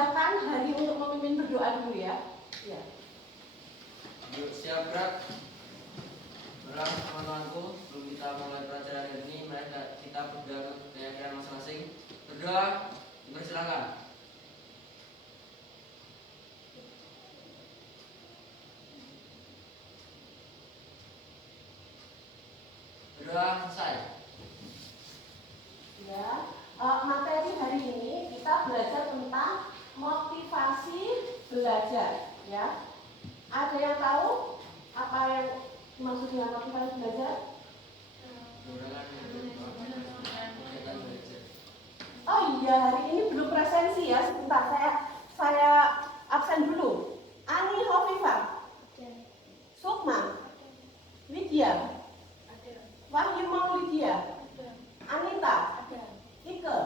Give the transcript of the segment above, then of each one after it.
Silakan Hari untuk memimpin berdoa dulu ya. Ya. Yuk, siap gerak. Berang teman-temanku, sebelum kita mulai pelajaran hari ini, mari kita berdoa ke keyakinan masing-masing. Berdoa, dipersilakan. Berdoa selesai. Ya, materi hari ini kita belajar tentang motivasi belajar. Ya, ada yang tahu apa yang dimaksud dengan motivasi belajar? Oh iya, hari ini belum presensi ya. Sebentar, saya absen dulu. Ani Hovifa, Sukma, Lydia, Wahyu Maulidia, Anita, Ike,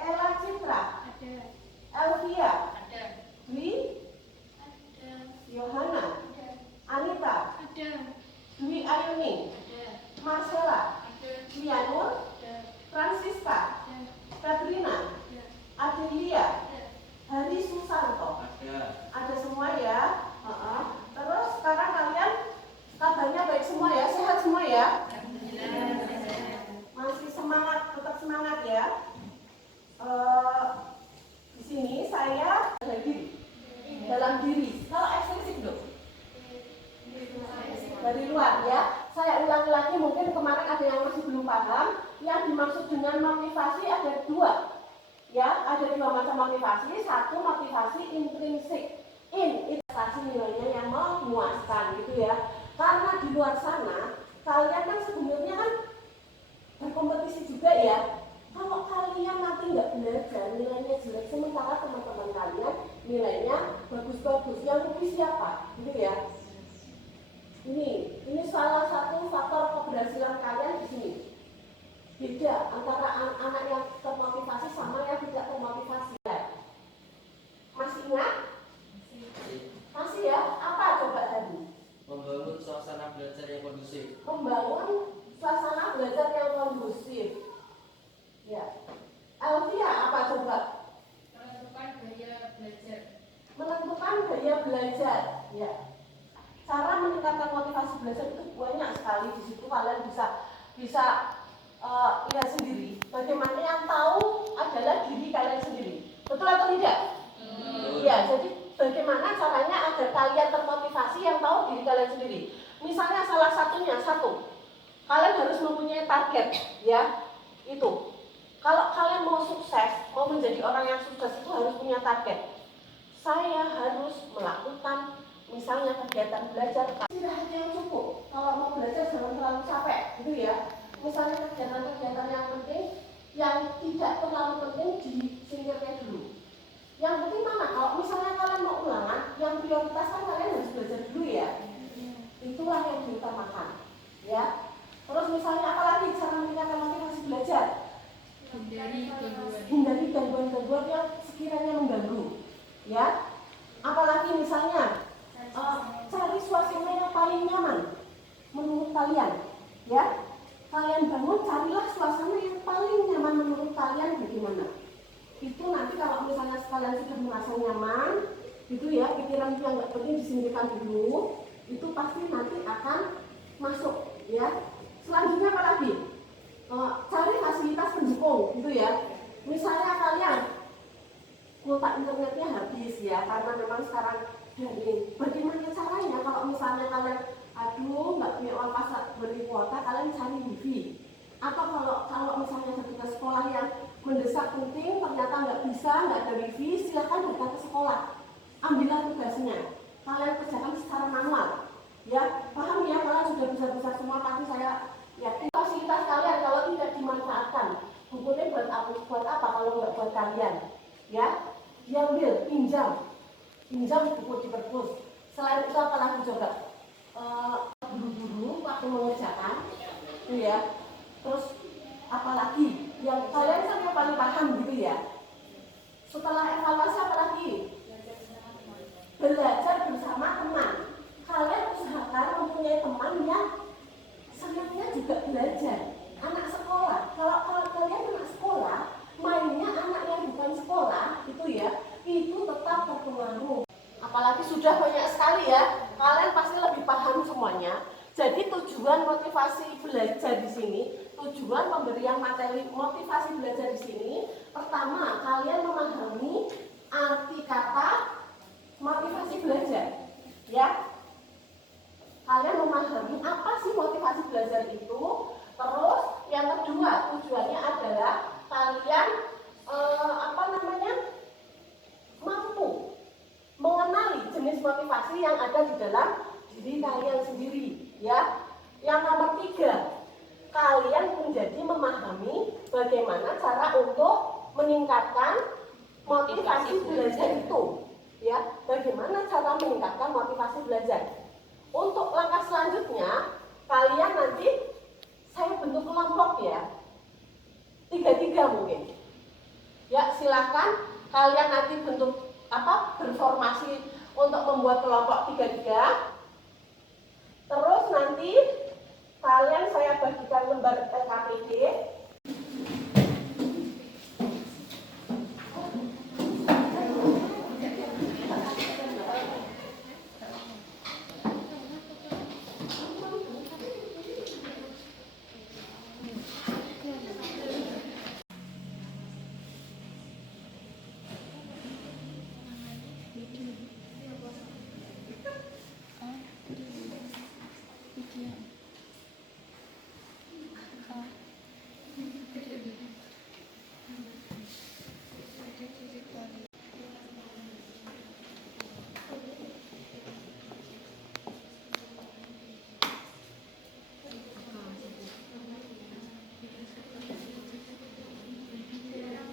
Ella Citra, Elvia, Dwi, Yohana, Anita, Dwi Ayuni, Marcella, Lianur, Francisca, Katrina, Adelia, Hari Susanto. Ada semua ya. Terus sekarang kalian kabarnya baik semua ya, sehat semua ya. Masih semangat, tetap semangat ya. Di sini saya dalam diri. Kalau eksplisit dong. Dari luar ya. Saya ulangi lagi, mungkin kemarin ada yang masih belum paham. Yang dimaksud dengan motivasi ada dua. Ya, ada dua macam motivasi. Satu motivasi intrinsik. Investasi nilainya yang memuaskan gitu ya. Karena di luar sana kalian kan sebenarnya kan berkompetisi juga ya. Kalau kalian nanti nggak belajar, nilainya jelek, sementara teman-teman kalian nilainya bagus-bagus, yang rugi siapa? Gitu ya. Ini salah satu faktor keberhasilan kalian di sini. Beda antara anak-anak yang termotivasi sama yang tidak termotivasi. Masih ingat? Masih ya? Apa coba tadi? Membangun suasana belajar yang kondusif. Membangun suasana belajar yang kondusif. Ya. Elvia, apa coba? Menentukan gaya belajar. Menentukan gaya belajar. Ya. Cara meningkatkan motivasi belajar itu banyak sekali. Di situ kalian bisa lihat sendiri. Bagaimana yang tahu adalah diri kalian sendiri. Betul atau tidak? Ya. Jadi bagaimana caranya agar kalian termotivasi yang tahu diri kalian sendiri. Misalnya salah satunya kalian harus mempunyai target, ya. Itu. Kalau kalian mau sukses, mau menjadi orang yang sukses itu harus punya target. Saya harus melakukan misalnya kegiatan belajar. Istirahat yang cukup. Kalau mau belajar jangan terlalu capek, gitu ya. Misalnya kegiatan-kegiatan yang penting, yang tidak terlalu penting disingkirkan dulu. Yang penting mana? Kalau misalnya kalian mau ulangan, yang prioritas kan kalian harus belajar dulu ya. Itulah yang diutamakan, ya. Terus misalnya apalagi cara meningkatkan motivasi belajar? Hindari gangguan-gangguan yang sekiranya mengganggu, ya. Apalagi misalnya cari suasana yang paling nyaman menurut kalian, ya. Kalian bangun, carilah suasana yang paling nyaman menurut kalian bagaimana. Itu nanti kalau misalnya kalian sudah merasa nyaman, itu ya, pikiran yang nggak penting disingkirkan dulu, itu pasti nanti akan masuk, ya. Selanjutnya apa lagi? Cari fasilitas pendukung, gitu ya. Misalnya kalian kuota internetnya habis ya, karena memang sekarang daring. Bagaimana caranya kalau misalnya kalian nggak punya uang pas beli kuota, kalian cari wifi. Atau kalau misalnya ada tugas sekolah yang mendesak penting, ternyata nggak ada wifi, silahkan datang ke sekolah. Ambillah tugasnya. Kalian kerjakan secara manual. Ya, paham ya, kalian sudah bisa semua, pasti saya yakin. Fasilitas kalian kalau tidak dimanfaatkan, bukunya buat apa kalau nggak buat kalian? Ya, diambil, pinjam buku di perpus. Selain itu apalagi coba? Guru-guru waktu mengerjakan, itu ya. Terus apalagi yang kalian kan yang paling paham gitu ya. Setelah evaluasi apalagi? Belajar bersama teman. Kalian usahakan mempunyai teman yang senangnya juga belajar. Anak sekolah. Kalau kalian anak sekolah, mainnya anak yang bukan sekolah itu sudah banyak sekali ya. Kalian pasti lebih paham semuanya. Jadi tujuan motivasi belajar di sini, tujuan pemberian materi motivasi belajar di sini, pertama kalian memahami arti kata motivasi belajar, ya. Kalian memahami apa sih motivasi belajar itu. Terus yang kedua tujuannya adalah kalian mampu mengenali jenis motivasi yang ada di dalam diri kalian sendiri, ya. Yang nomor 3, kalian menjadi memahami bagaimana cara untuk meningkatkan motivasi belajar itu, ya. Bagaimana cara meningkatkan motivasi belajar. Untuk langkah selanjutnya, kalian nanti saya bentuk kelompok ya, 3-3 mungkin. Ya, silakan kalian nanti bentuk berformasi untuk membuat kelompok 3-3. Terus nanti kalian saya bagikan lembar LKPD.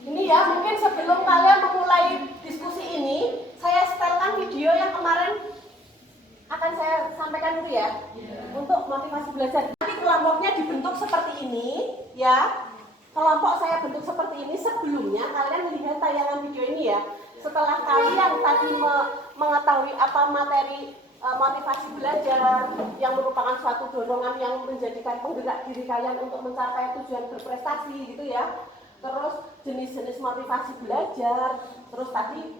Ini ya, mungkin sebelum kalian memulai diskusi ini, saya setelkan video yang kemarin akan saya sampaikan dulu ya, untuk motivasi belajar. Nanti kelompoknya dibentuk seperti ini, ya. Kelompok saya bentuk seperti ini. Sebelumnya kalian melihat tayangan video ini ya. Setelah kalian tadi mengetahui apa materi motivasi belajar yang merupakan suatu dorongan yang menjadikan penggerak diri kalian untuk mencapai tujuan berprestasi gitu ya. Terus jenis-jenis motivasi belajar, terus tadi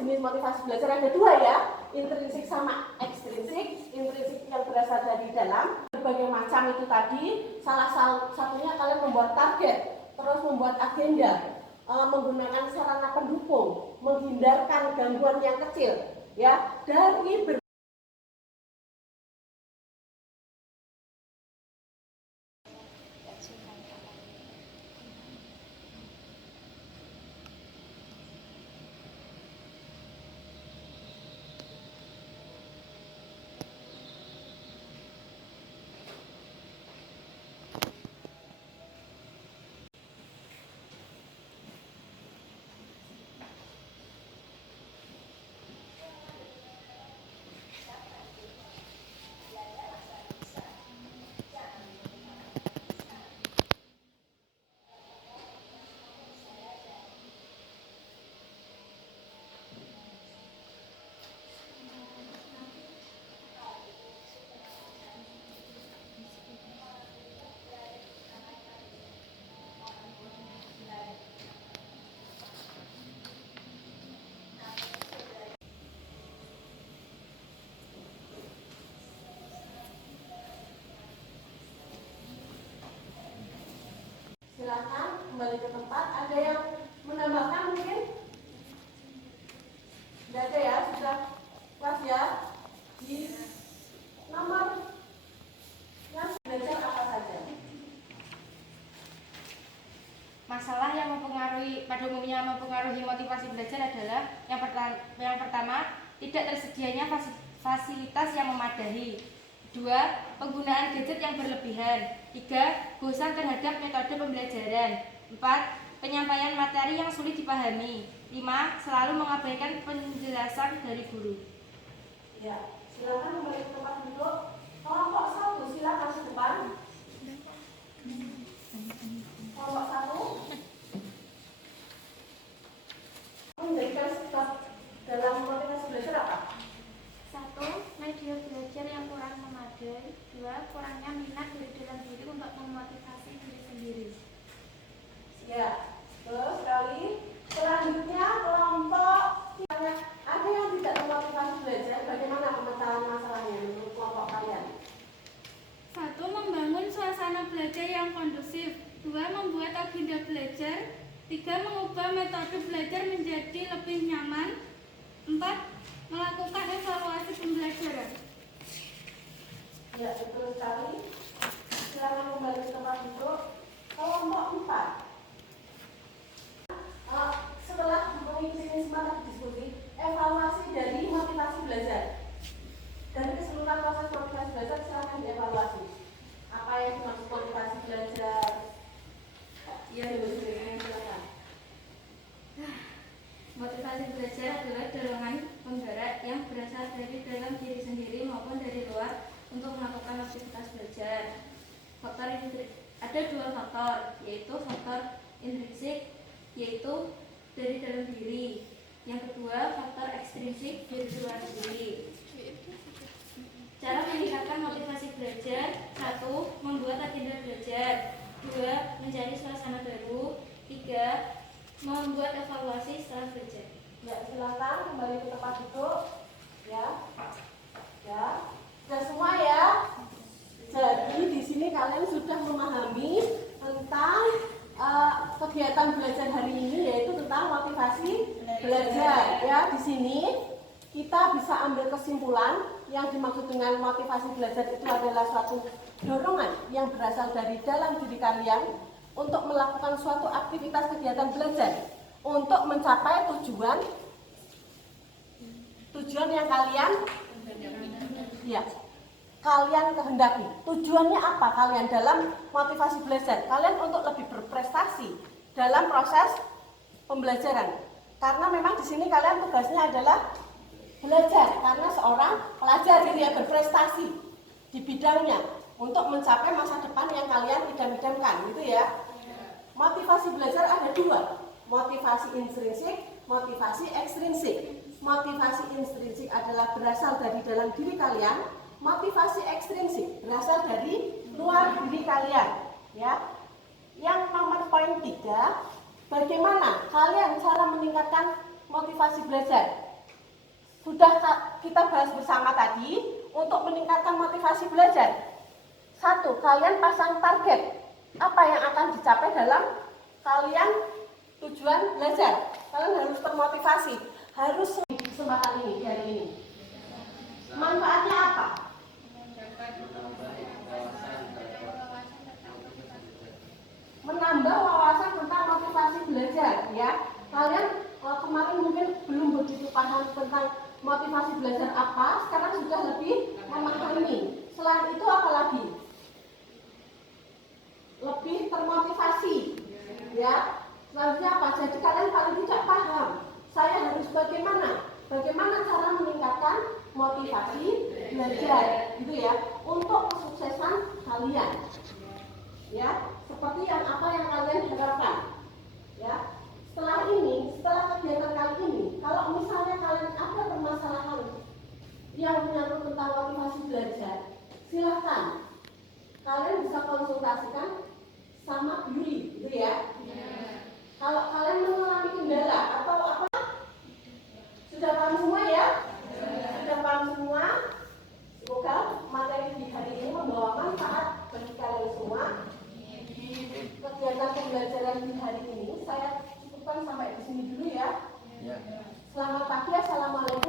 jenis motivasi belajar ada 2 ya, intrinsik sama ekstrinsik. Intrinsik yang berasal dari dalam, berbagai macam itu tadi. Salah satunya kalian membuat target, terus membuat agenda, menggunakan sarana pendukung, menghindarkan gangguan yang kecil ya dari silakan kembali ke tempat. Ada yang menambahkan mungkin? Tidak ada ya, sudah kelas ya. Di nomor yang belajar apa saja? Masalah yang pada umumnya mempengaruhi motivasi belajar adalah yang pertama, tidak tersedianya fasilitas yang memadai. 2. Penggunaan gadget yang berlebihan. 3. Bosan terhadap metode pembelajaran. 4. Penyampaian materi yang sulit dipahami. 5. Selalu mengabaikan penjelasan dari guru. Ya, silakan kembali ke tempat duduk. Kelompok 1 silakan ke depan. Kelompok 1 menjadikan sikap dalam motivasi belajar apa? 1. Media belajar yang kurang memadai. 2. Kurangnya minat dari dalam diri untuk memotivasi diri sendiri. Ya, terus sekali. Selanjutnya kelompok ada yang tidak memotivasi belajar. suasana belajar yang kondusif. 2. Membuat agenda belajar. 3. Mengubah metode belajar menjadi lebih nyaman. 4. Melakukan evaluasi pembelajaran. Ya, betul sekali. Silakan kembali ke tempat duduk. Kelompok 4. Setelah mengikuti semangat diskusi, evaluasi dari motivasi belajar. Dari keseluruhan proses motivasi belajar, silakan dievaluasi. Apa yang dimaksud motivasi belajar? Ya, silakan. Motivasi belajar adalah dorongan penggerak yang berasal dari dalam diri sendiri maupun dari luar untuk melakukan aktivitas belajar. Ada 2 faktor, yaitu faktor intrinsik, yaitu dari dalam diri. Yang kedua, faktor ekstrinsik, dari luar diri. Cara meningkatkan motivasi belajar: 1. Membuat agenda belajar. 2. Mencari suasana baru. 3. Membuat evaluasi setelah belajar. Ya, silakan kembali ke tempat duduk. Ya, ya, sudah semua ya. Jadi di sini kalian sudah memahami tentang kegiatan belajar hari ini, yaitu tentang motivasi belajar. Ya, di sini kita bisa ambil kesimpulan yang dimaksud dengan motivasi belajar itu adalah suatu dorongan yang berasal dari dalam diri kalian untuk melakukan suatu aktivitas kegiatan belajar untuk mencapai tujuan yang kalian kehendaki. Tujuannya apa kalian dalam motivasi belajar? Kalian untuk lebih berprestasi dalam proses pembelajaran. Karena memang di sini kalian tugasnya adalah belajar, karena seorang pelajar gitu ya, berprestasi di bidangnya untuk mencapai masa depan yang kalian idam-idamkan gitu ya. Motivasi belajar ada 2, motivasi intrinsik, motivasi ekstrinsik. Motivasi intrinsik adalah berasal dari dalam diri kalian, motivasi ekstrinsik berasal dari luar diri kalian ya. Yang nomor poin 3, bagaimana kalian cara meningkatkan motivasi belajar? Sudah kita bahas bersama tadi. Untuk meningkatkan motivasi belajar, 1, kalian pasang target apa yang akan dicapai dalam kalian tujuan belajar. Kalian harus termotivasi, harus kesempatan ini hari ini. Manfaatnya apa? Menambah wawasan tentang motivasi belajar ya. Kalian kemarin mungkin belum begitu paham tentang motivasi belajar apa, sekarang sudah lebih memahami. Selain itu apa lagi? Lebih termotivasi ya. Selanjutnya apa? Jadi kalian paling tidak paham saya harus bagaimana cara meningkatkan motivasi belajar gitu ya, untuk kesuksesan kalian ya, seperti yang kalian harapkan ya. Setelah kegiatan kali ini, kalau misalnya kalian ada permasalahan yang menyangkut tentang motivasi belajar, silahkan kalian bisa konsultasikan sama Yuli gitu ya. Kalau kalian mengalami kendala atau apa, sudah paham semua ya? Sudah paham semua? Semoga materi di hari ini membawa manfaat bagi kalian semua. Kegiatan pembelajaran di hari ini saya cukupkan sampai di sini dulu ya. Selamat pagi, assalamualaikum.